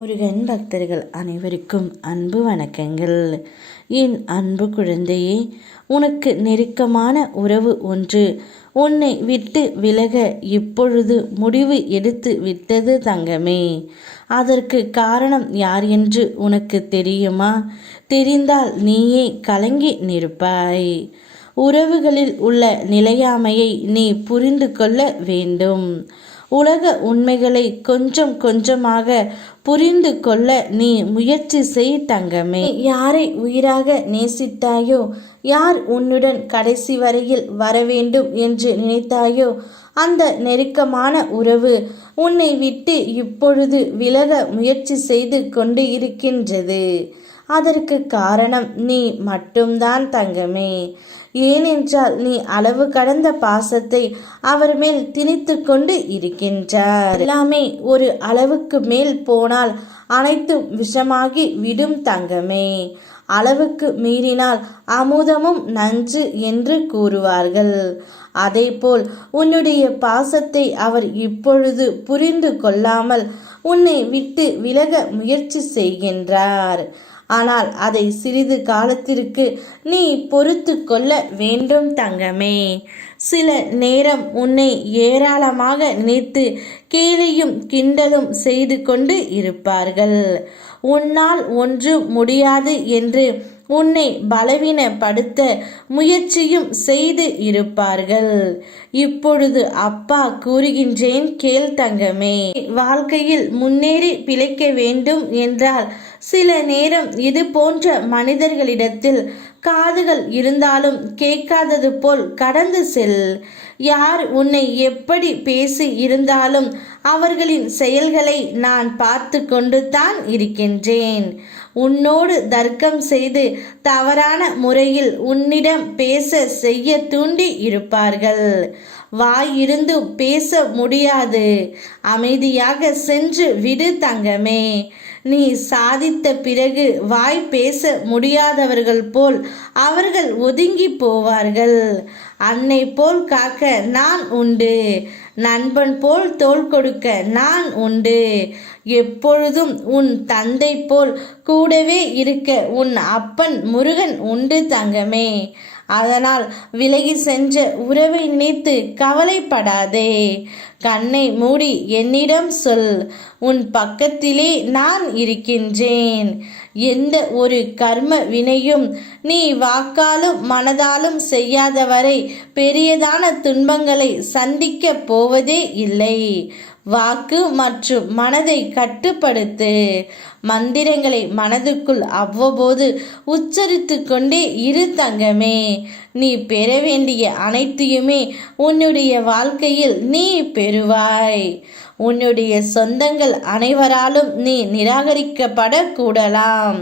முருகன் பக்தர்கள் அனைவருக்கும் அன்பு வணக்கங்கள். என் அன்பு குழந்தையே, உனக்கு நெருக்கமான உறவு ஒன்று உன்னை விட்டு விலக இப்பொழுது முடிவு எடுத்து விட்டது தங்கமே. அதற்கு காரணம் யார் என்று உனக்கு தெரியுமா? தெரிந்தால் நீயே கலங்கி நிற்பாய். உறவுகளில் உள்ள நிலையாமையை நீ புரிந்து கொள்ள வேண்டும். உலக உண்மைகளை கொஞ்சம் கொஞ்சமாக புரிந்து கொள்ள நீ முயற்சி செய் தங்கமே. யாரை உயிராக நேசித்தாயோ, யார் உன்னுடன் கடைசி வரையில் வர வேண்டும் என்று நினைத்தாயோ, அந்த நெருக்கமான உறவு உன்னை விட்டு இப்பொழுது விலக முயற்சி செய்து கொண்டு இருக்கின்றது. அதற்கு காரணம் நீ மட்டும்தான் தங்கமே. ஏனென்றால் நீ அளவு கடந்த பாசத்தை அவர் மேல் திணித்து கொண்டு இருக்கின்றார். எல்லாமே ஒரு அளவுக்கு மேல் போனால் அனைத்தும் விஷமாகி விடும் தங்கமே. அளவுக்கு மீறினால் அமுதமும் நஞ்சு என்று கூறுவார்கள். அதேபோல் உன்னுடைய பாசத்தை அவர் இப்பொழுது புரிந்து கொள்ளாமல் உன்னை விட்டு விலக முயற்சி செய்கின்றார். ஆனால் அதை சிறிது காலத்திற்கு நீ பொறுத்து கொள்ள வேண்டும் தங்கமே. சில நேரம் உன்னை ஏராளமாக நினைத்து கேலியும் கிண்டலும் செய்து கொண்டு இருப்பார்கள். உன்னால் ஒன்றும் முடியாது என்று உன்னை பலவீனப்படுத்த முயற்சியும் செய்து இருப்பார்கள். இப்பொழுது அப்பா கூறுகின்றேன் கேள் தங்கமே. வாழ்க்கையில் முன்னேறி பிழைக்க வேண்டும் என்றால் சில நேரம் இது போன்ற மனிதர்களிடத்தில் காதுகள் இருந்தாலும் கேட்காதது போல் கடந்து செல். யார் உன்னை எப்படி பேசி இருந்தாலும் அவர்களின் செயல்களை நான் பார்த்து கொண்டு தான் இருக்கின்றேன். உன்னோடு தர்க்கம் செய்து தவறான முறையில் உன்னிடம் பேச செய்ய தூண்டி இருப்பார்கள். வாயிருந்து பேச முடியாது, அமைதியாக சென்று விடு தங்கமே. நீ சாதித்த பிறகு வாய் பேச முடியாதவர்கள் போல் அவர்கள் ஒதுங்கி போவார்கள். அன்னை போல் காக்க நான் உண்டு, நண்பன் போல் தோள் கொடுக்க நான் உண்டு. எப்பொழுதும் உன் தந்தை போல் கூடவே இருக்க உன் அப்பன் முருகன் உண்டு தங்கமே. அதனால் விலகி சென்ற உறவை நினைத்து கவலைப்படாதே. கண்ணை மூடி என்னிடம் சொல், உன் பக்கத்திலே நான் இருக்கின்றேன். எந்த ஒரு கர்ம வினையும் நீ வாக்காலும் மனதாலும் செய்யாதவரை பெரியதான துன்பங்களை சந்திக்க போவதே இல்லை. வாக்கு மற்றும் மனதை கட்டுப்படுத்து. மந்திரங்களை மனதுக்குள் அவ்வப்போது உச்சரித்து கொண்டே இரு தங்கமே. நீ பெற வேண்டிய அனைத்தையுமே உன்னுடைய வாழ்க்கையில் நீ பெறுவாய். உன்னுடைய சொந்தங்கள் அனைவராலும் நீ நிராகரிக்கப்படக்கூடலாம்.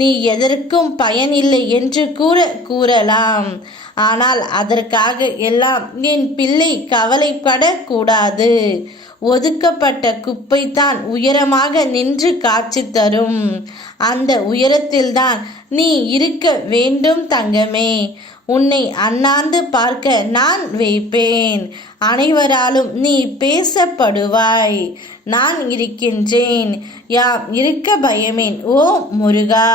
நீ எதற்கும் பயனில்லை என்று கூறலாம். ஆனால் அதற்காக எல்லாம் என் பிள்ளை கவலைப்படக்கூடாது. ஒதுக்கப்பட்ட குப்பைத்தான் உயரமாக நின்று காட்சி தரும். அந்த உயரத்தில்தான் நீ இருக்க வேண்டும் தங்கமே. உன்னை அண்ணாந்து பார்க்க நான் வைப்பேன். அனைவராலும் நீ பேசப்படுவாய். நான் இருக்கின்றேன். யாம் இருக்க பயமேன். ஓ முருகா.